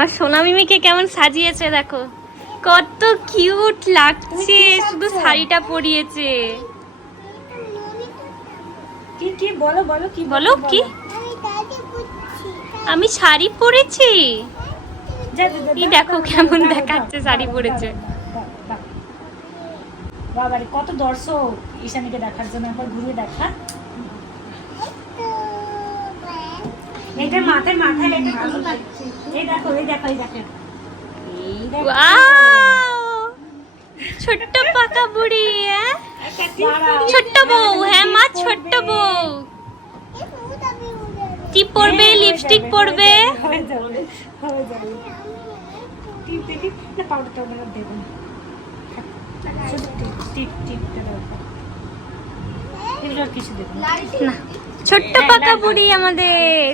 আমার সোনা মিমিকে কেমন সাজিয়েছে দেখো। কত কিউট লাগছে শুধু শাড়িটা পরিয়েছে। কি কি বলো বলো কি বলো কি? আমি শাড়ি পরেছি? এই দেখো কেমন দেখাচ্ছে শাড়ি পরেছে। বাবারে কত দর্শক ঈশানীকে দেখার জন্য একবার ঘুরিয়ে দেখা। এটা মাথায় মাথায় এটা লাগছে। এই দেখো এই দেখো এই দেখো। ওয়াও! ছোট্ট পাকা বুড়ি হ্যাঁ? ছোট্ট বউ হ্যাঁ মা ছোট্ট বউ। টিপ পরবে? হ্যাঁ, লিপস্টিক পরবে? যাবে হয়ে ছোট্ট পাকা বুড়ি আমাদের।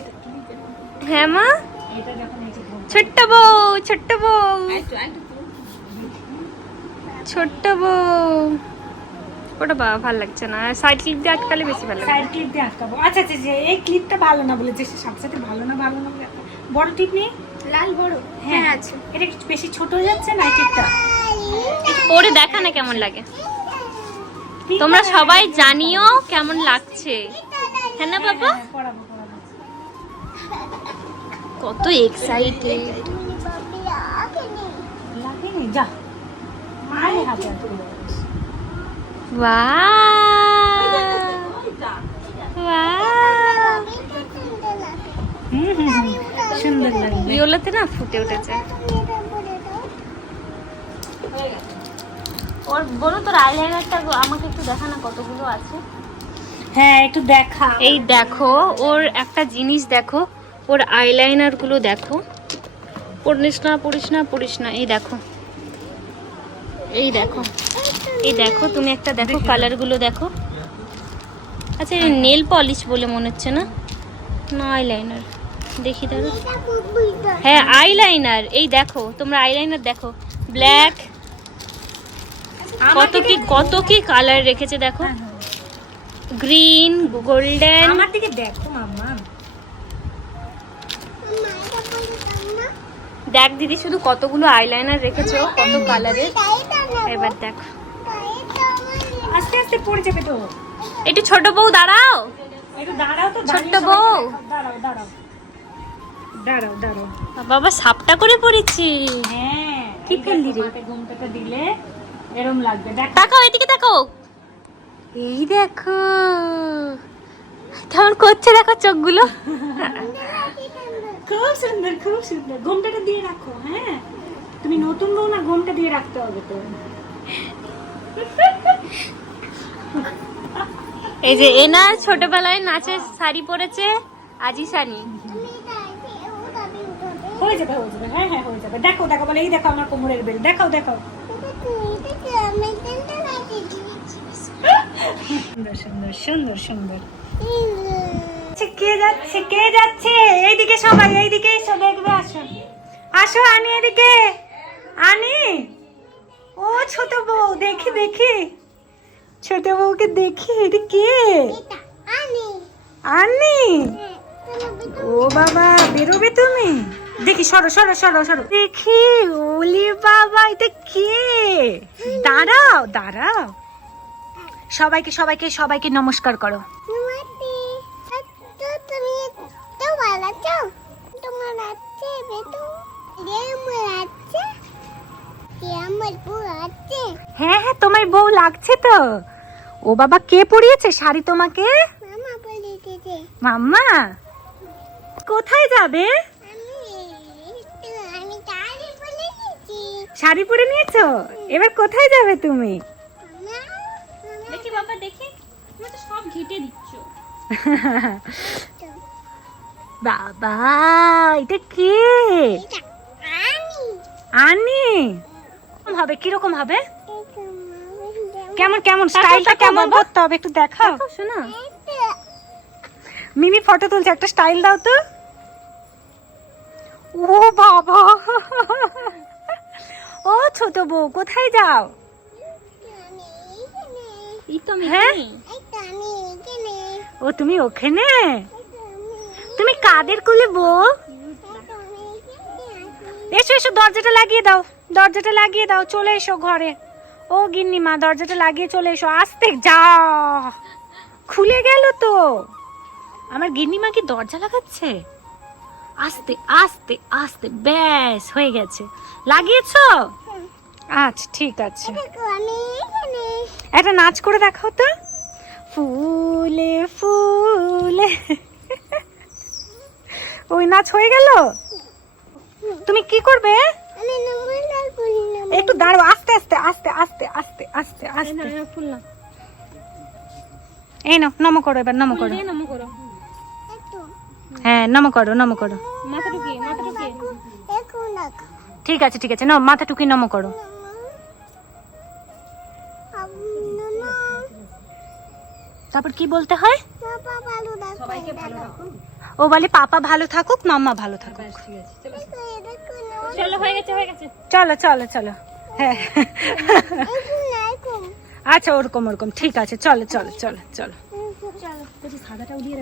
হ্যাঁ মা? ছোট্ট বউ ছোট্ট বউ। ছোট্ট বউ। ওটা বাবা ভালো লাগছে না। সাইড ক্লিপ দিয়ে আটকালে বেশি ভালো লাগবে। সাইড ক্লিপ দিয়ে আটকাবো। আচ্ছা আচ্ছা যে এই ক্লিপটা ভালো না বলে যে সাথে সাথে ভালো না ভালো না বলে বড় টিপ নেই লাল বড়। হ্যাঁ। আছে। এটা একটু বেশি ছোট হয়ে যাচ্ছে না টিপটা পরে দেখা না কেমন লাগে। তোমরা সবাই হ্যাঁ, জানিও কেমন লাগছে। হ্যাঁ না বাবা হ্যাঁ, কত এক্সাইটেড যা। সুন্দর লাগবে না ফুটে উঠেছে। ওর বলো তোর আইলাইনারটা আমাকে একটু দেখা না কতগুলো আছে। হ্যাঁ একটু দেখা। এই দেখো ওর একটা জিনিস দেখো ওর আইলাইনারগুলো দেখো। পড়িস না পড়িস না পড়িস না এই দেখো। এই দেখো। এই দেখো তুমি একটা দেখো কালারগুলো দেখো। আচ্ছা নেল পলিশ বলে মনে হচ্ছে না? না আইলাইনার দেখি দাঁড়ো হ্যাঁ আইলাইনার এই দেখো তোমরা আইলাইনার দেখো। ব্ল্যাক কত কি কত কি কালার রেখেছে দেখো। হ্যাঁ, হ্যাঁ। গ্রিন গোল্ডেন আমার দিকে দেখো মাম্মা দেখ দিদি শুধু কতগুলো আইলাইনার রেখেছো কত কালারের এবার দেখ। আস্তে আস্তে পড়ে যাবে তো। একটু ছোট বউ দাঁড়াও। একটু দাঁড়াও তো ছোট্ট বউ। দেখাও। দাঁড়াও দাঁড়াও। দাঁড়াও দাঁড়াও। বাবা সাপটা করে পড়েছি। হ্যাঁ কি ফেললি দেখো, রে? ঘুমটাটা দিলে এরম লাগবে। দেখ। তাকাও এদিকে তাকাও। এই দেখো। কেমন করছে দেখো চোখগুলো? খুব সুন্দর খুব সুন্দর। ঘুমটাটা দিয়ে রাখো হ্যাঁ? তুমি নতুন বউ না ঘুমটা দিয়ে রাখতে হবে তো। এই যে এনার ছোটবেলায় নাচের শাড়ি পরেছে আজিসানি হয়ে যাবে হয়ে যাবে। হ্যাঁ হ্যাঁ হয়ে যাবে। দেখো দেখো বলে এই দেখো আমার কোমরের বেল। দেখাও দেখাও। সুন্দর সুন্দর সুন্দর সুন্দর। কে যাচ্ছে কে যাচ্ছে? এইদিকে সবাই এইদিকে এসো দেখবে আসো। আসো আনি এদিকে। আনি। ও ছোট বউ দেখি দেখি। ছোট বউকে দেখি এটা কে? আনি। ও বাবা বেরোবে তুমি? দেখি সরো সরো সরো সরো। দেখি ওলি বাবা এটা কে? দাঁড়াও দাঁড়াও। সবাইকে সবাইকে সবাইকে নমস্কার করো। হ্যাঁ হ্যাঁ তোমার বউ লাগছে তো। ও বাবা কে পরিয়েছে শাড়ি তোমাকে? মাম্মা কোথায় যাবে? শাড়ি পরে নিয়েছো? এবার কোথায় যাবে তুমি? বাবা দেখি তুমি তো সব ঘেটে দিচ্ছ। বাবা এটা কে? আনি। হবে কীরকম হবে? কেমন কেমন? স্টাইলটা কেমন। করতে হবে একটু দেখাও। শোনা। মিমি ফটো তুলছে একটা স্টাইল দাও তো। ও বাবা! ও ছোট বউ কোথায় যাও? হ্যাঁ? ও তুমি ওখানে? তুমি কাদের কুলে বউ? এসো এসো দরজাটা লাগিয়ে দাও। দরজাটা লাগিয়ে দাও চলে এসো ঘরে। ও গিন্নি মা দরজাটা লাগিয়ে চলে এসো। আস্তে যা খুলে গেল তো। আমার গিন্নি মা কি দরজা লাগাচ্ছে? আস্তে আস্তে আস্তে ব্যাস হয়ে গেছে। লাগিয়েছো? আচ্ছা ঠিক আছে। একটা নাচ করে দেখাও তো। ফুলে ফুলে। ওই নাচ হয়ে গেল? তুমি কি করবে? একটু দাঁড়াও আস্তে আস্তে আস্তে আস্তে আস্তে আস্তে আস্তে। এই নাও নম করো এবার নম করো। করো। হ্যাঁ নম করো নম করো। ঠিক আছে ঠিক আছে নাও মাথা টুকি নম করো। তারপর কি বলতে হয়? বাবা ভালো রাখো সবাইকে ভালো রাখো ও বলে পাপা ভালো থাকুক মাম্মা ভালো থাকুক। চলো। চলো চলো হ্যাঁ। আচ্ছা ওরকম ওরকম। ঠিক আছে চলো চলো চলো চলো। চলো